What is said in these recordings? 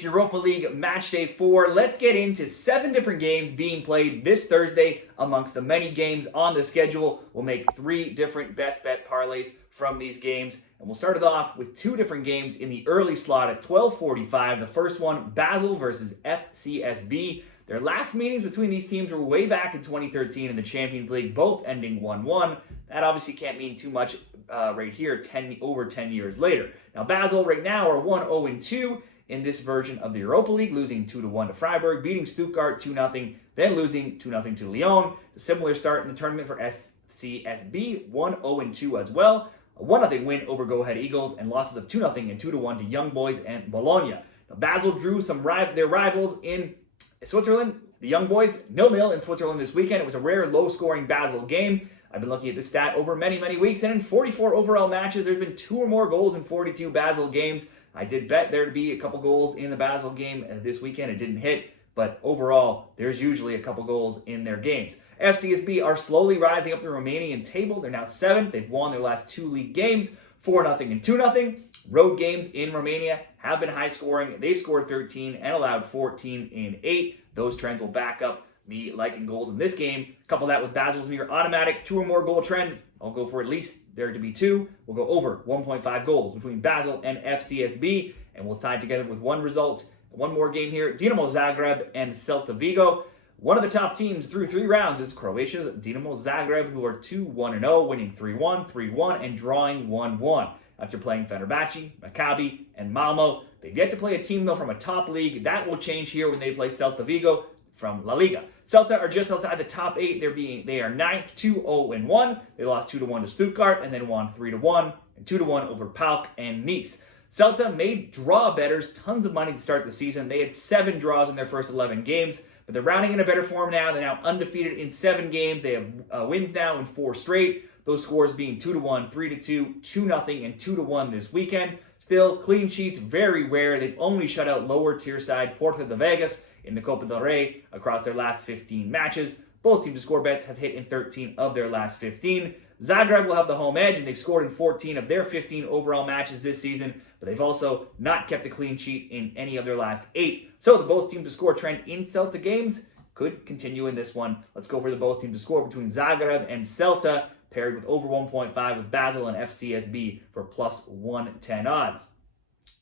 It's Europa League Matchday 4. Let's get into 7 different games being played this Thursday amongst the many games on the schedule. We'll make 3 different best bet parlays from these games. And we'll start it off with 2 different games in the early slot at 12:45. The first one, Basel versus FCSB. Their last meetings between these teams were way back in 2013 in the Champions League, both ending 1-1. That obviously can't mean too much right here, over 10 years later. Now, Basel right now are 1-0-2 in this version of the Europa League, losing 2-1 to Freiburg, beating Stuttgart 2-0, then losing 2-0 to Lyon. It's a similar start in the tournament for FCSB, 1-0-2 as well. A 1-0 win over Go Ahead Eagles, and losses of 2-0 and 2-1 to Young Boys and Bologna. Now, Basel drew their rivals in Switzerland. The Young Boys, 0-0 in Switzerland this weekend. It was a rare, low-scoring Basel game. I've been looking at this stat over many, many weeks, and in 44 overall matches, there's been 2 or more goals in 42 Basel games. I did bet there to be a couple goals in the Basel game this weekend. It didn't hit, but overall, there's usually a couple goals in their games. FCSB are slowly rising up the Romanian table. They're now 7th. They've won their last 2 league games, 4-0 and 2-0. Road games in Romania have been high scoring. They've scored 13 and allowed 14 in 8. Those trends will back up me liking goals in this game. Couple that with Basel's near automatic 2 or more goal trend. I'll go for at least there to be 2. We'll go over 1.5 goals between Basel and FCSB, and we'll tie it together with one result. One more game here, Dinamo Zagreb and Celta Vigo. One of the top teams through 3 rounds is Croatia's Dinamo Zagreb, who are 2-1-0, winning 3-1, 3-1, and drawing 1-1. After playing Fenerbahce, Maccabi, and Malmo. They've yet to play a team, though, from a top league. That will change here when they play Celta Vigo from La Liga. Celta are just outside the top 8. They are 9th, 2-0-1. They lost 2-1 to Stuttgart and then won 3-1 and 2-1 over PAOK and Nice. Celta made draw bettors tons of money to start the season. They had 7 draws in their first 11 games, but they're rounding in a better form now. They're now undefeated in 7 games. They have wins now in 4 straight. Those scores being 2-1, 3-2, 2-0, and 2-1 this weekend. Still, clean sheets very rare. They've only shut out lower tier side Porto de Vegas in the Copa del Rey across their last 15 matches. Both teams to score bets have hit in 13 of their last 15. Zagreb will have the home edge, and they've scored in 14 of their 15 overall matches this season, but they've also not kept a clean sheet in any of their last 8. So the both teams to score trend in Celta games could continue in this one. Let's go for the both teams to score between Zagreb and Celta, paired with over 1.5 with Basel and FCSB for plus 110 odds.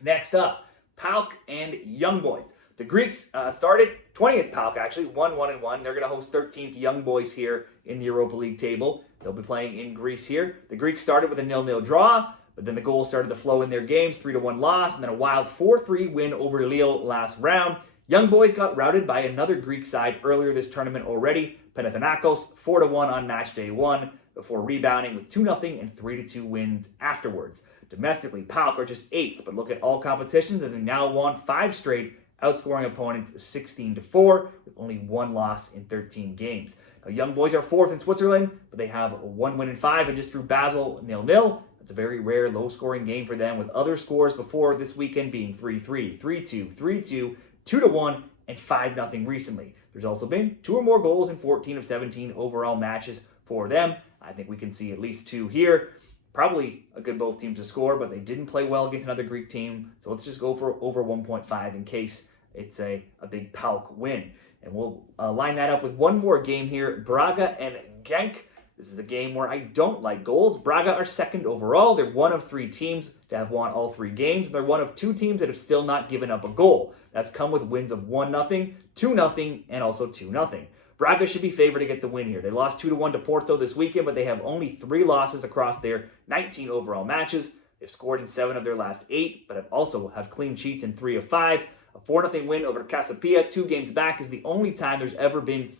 Next up, PAOK and Young Boys. The Greeks started 20th PAOK, actually, 1-1-1. They're going to host 13th Young Boys here in the Europa League table. They'll be playing in Greece here. The Greeks started with a 0-0 draw, but then the goals started to flow in their games, 3-1 loss, and then a wild 4-3 win over Lyon last round. Young Boys got routed by another Greek side earlier this tournament already, Panathinaikos, 4-1 on match day 1, before rebounding with 2-0 and 3-2 wins afterwards. Domestically, PAOK are just 8th, but look at all competitions, and they now won 5 straight, outscoring opponents 16-4, with only 1 loss in 13 games. Now, Young Boys are 4th in Switzerland, but they have 1 win in 5, and just through Basel 0-0. That's a very rare low-scoring game for them, with other scores before this weekend being 3-3, 3-2, 3-2, 2-1, and 5-0 recently. There's also been 2 or more goals in 14 of 17 overall matches for them. I think we can see at least 2 here. Probably a good both teams to score, but they didn't play well against another Greek team. So let's just go for over 1.5 in case it's a big PAOK win. And we'll line that up with one more game here, Braga and Genk. This is a game where I don't like goals. Braga are 2nd overall. They're one of 3 teams to have won all 3 games. They're one of 2 teams that have still not given up a goal. That's come with wins of 1-0, 2-0, and also 2-0. Braga should be favored to get the win here. They lost 2-1 to Porto this weekend, but they have only 3 losses across their 19 overall matches. They've scored in 7 of their last 8, but have also have clean sheets in 3 of 5. A 4-0 win over Casapia 2 games back is the only time there's ever been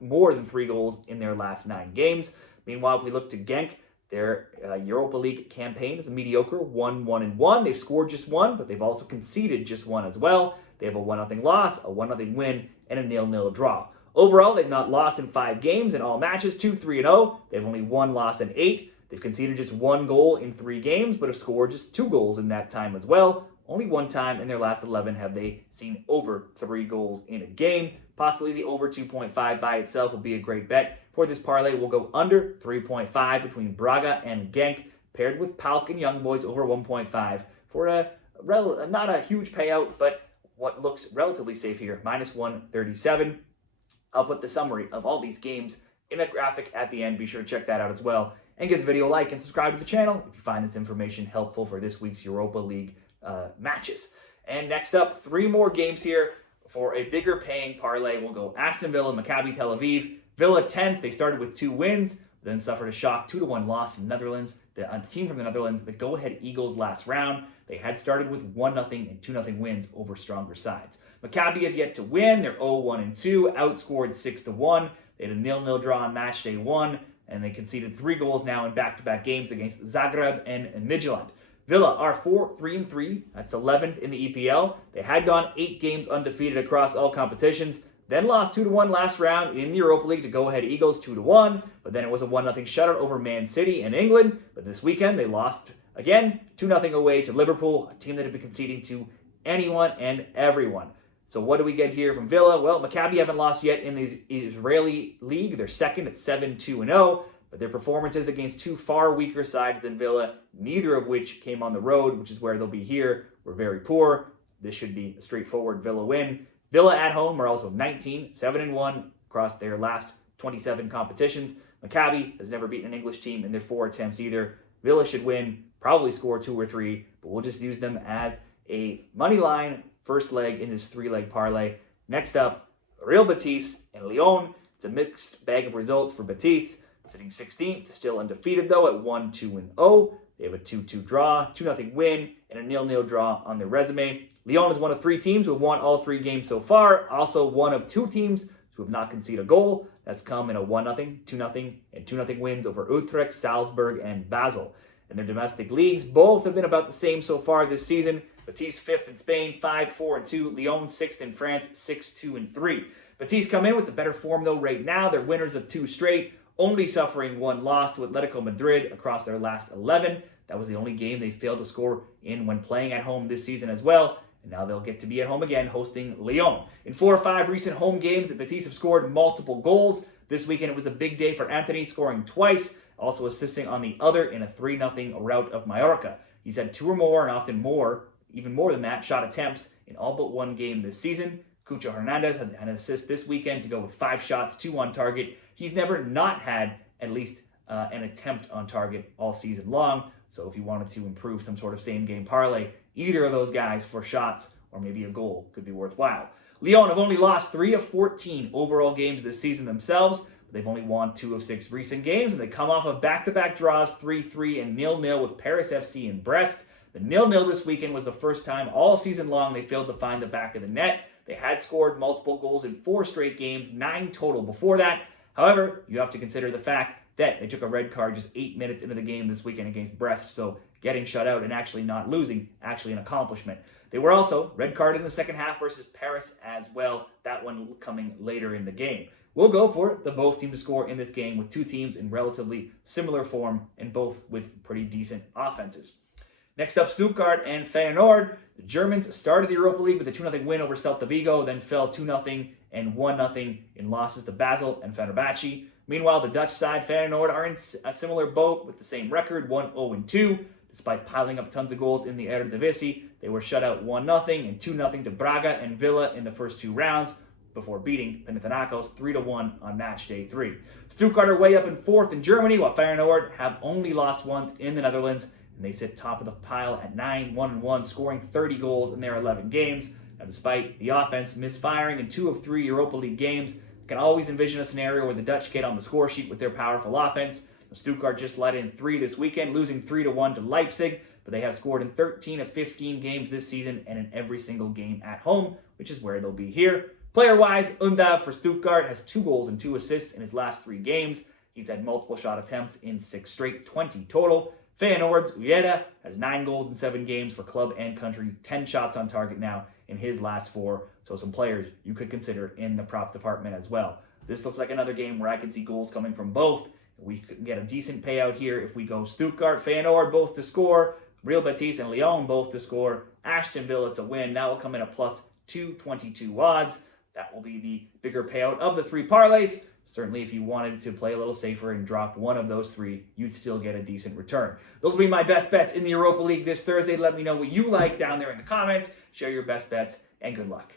more than 3 goals in their last 9 games. Meanwhile, if we look to Genk, their Europa League campaign is a mediocre 1-1-1. They've scored just 1, but they've also conceded just 1 as well. They have a 1-0 loss, a 1-0 win, and a 0-0 draw. Overall, they've not lost in 5 games in all matches, 2-3-0. They have only 1 loss in 8. They've conceded just 1 goal in 3 games, but have scored just 2 goals in that time as well. Only 1 time in their last 11 have they seen over 3 goals in a game. Possibly the over 2.5 by itself will be a great bet. For this parlay, we'll go under 3.5 between Braga and Genk, paired with PAOK and Young Boys over 1.5 for not a huge payout, but what looks relatively safe here, -137. I'll put the summary of all these games in a graphic at the end. Be sure to check that out as well. And give the video a like and subscribe to the channel if you find this information helpful for this week's Europa League matches. And next up, 3 more games here for a bigger paying parlay. We'll go Aston Villa, Maccabi Tel-Aviv. Villa 10th. They started with 2 wins, then suffered a shock 2-1 loss from the Netherlands. The team from the Netherlands, the go-ahead Eagles last round. They had started with 1-0 and 2-0 wins over stronger sides. Maccabi have yet to win. They're 0-1-2, outscored 6-1. They had a 0-0 draw on match day 1, and they conceded 3 goals now in back-to-back games against Zagreb and Midtjylland. Villa are 4-3-3. That's 11th in the EPL. They had gone 8 games undefeated across all competitions, then lost 2-1 last round in the Europa League to go-ahead Eagles 2-1, but then it was a 1-0 shutout over Man City in England. But this weekend they lost again 2-0 away to Liverpool, a team that had been conceding to anyone and everyone. So what do we get here from Villa? Well, Maccabi haven't lost yet in the Israeli league. They're second at 7-2-0, but their performances against 2 far weaker sides than Villa, neither of which came on the road, which is where they'll be here, were very poor. This should be a straightforward Villa win. Villa at home are also 19, 7-1 across their last 27 competitions. Maccabi has never beaten an English team in their 4 attempts either. Villa should win, probably score 2 or 3, but we'll just use them as a money line first leg in this 3-leg parlay. Next up, Real Betis and Lyon. It's a mixed bag of results for Betis, sitting 16th, still undefeated though at 1-2-0. They have a 2-2 draw, 2-0 win, and a 0-0 draw on their resume. Lyon is one of 3 teams who have won all 3 games so far. Also one of 2 teams who have not conceded a goal. That's come in a 1-0, 2-0, and 2-0 wins over Utrecht, Salzburg, and Basel. In their domestic leagues, both have been about the same so far this season. Betis 5th in Spain, 5-4-2. Lyon 6th in France, 6-2-3. Betis come in with the better form though right now. They're winners of 2 straight, only suffering 1 loss to Atletico Madrid across their last 11. That was the only game they failed to score in when playing at home this season as well. And now they'll get to be at home again, hosting Lyon. In 4 or 5 recent home games, the Betis have scored multiple goals. This weekend it was a big day for Anthony, scoring twice, also assisting on the other in a 3-0 rout of Mallorca. He's had 2 or more, and often more, even more than that, shot attempts in all but 1 game this season. Cucho Hernandez had an assist this weekend to go with 5 shots, 2 on target. He's never not had at least an attempt on target all season long. So if you wanted to improve some sort of same-game parlay, either of those guys for shots or maybe a goal could be worthwhile. Lyon have only lost 3 of 14 overall games this season themselves, but they've only won 2 of 6 recent games, and they come off of back-to-back draws, 3-3 and 0-0 with Paris FC and Brest. The 0-0 this weekend was the first time all season long they failed to find the back of the net. They had scored multiple goals in 4 straight games, 9 total before that. However, you have to consider the fact that they took a red card just 8 minutes into the game this weekend against Brest, so getting shut out and actually not losing, actually an accomplishment. They were also red carded in the second half versus Paris as well, that one coming later in the game. We'll go for the both teams to score in this game with 2 teams in relatively similar form and both with pretty decent offenses. Next up, Stuttgart and Feyenoord. The Germans started the Europa League with a 2-0 win over Celta Vigo, then fell 2-0 and 1-0 in losses to Basel and Fenerbahce. Meanwhile, the Dutch side, Feyenoord, are in a similar boat with the same record, 1-0-2. Despite piling up tons of goals in the Eredivisie, they were shut out 1-0 and 2-0 to Braga and Villa in the first 2 rounds before beating Panathinaikos 3-1 on match day 3. Stuttgart are way up in 4th in Germany, while Feyenoord have only lost once in the Netherlands, and they sit top of the pile at 9-1-1, scoring 30 goals in their 11 games. Now, despite the offense misfiring in 2 of 3 Europa League games, I can always envision a scenario where the Dutch get on the score sheet with their powerful offense. Stuttgart just let in 3 this weekend, losing 3-1 to Leipzig, but they have scored in 13 of 15 games this season and in every single game at home, which is where they'll be here. Player-wise, Undav for Stuttgart has 2 goals and 2 assists in his last 3 games. He's had multiple shot attempts in 6 straight, 20 total. Feyenoord's Ueda has 9 goals in 7 games for club and country, 10 shots on target now in his last 4. So some players you could consider in the prop department as well. This looks like another game where I can see goals coming from both. We could get a decent payout here if we go Stuttgart, Feyenoord both to score, Real Betis and Lyon both to score, Aston Villa to win. That will come in a plus 222 odds. That will be the bigger payout of the 3 parlays. Certainly, if you wanted to play a little safer and drop one of those 3, you'd still get a decent return. Those will be my best bets in the Europa League this Thursday. Let me know what you like down there in the comments. Share your best bets, and good luck.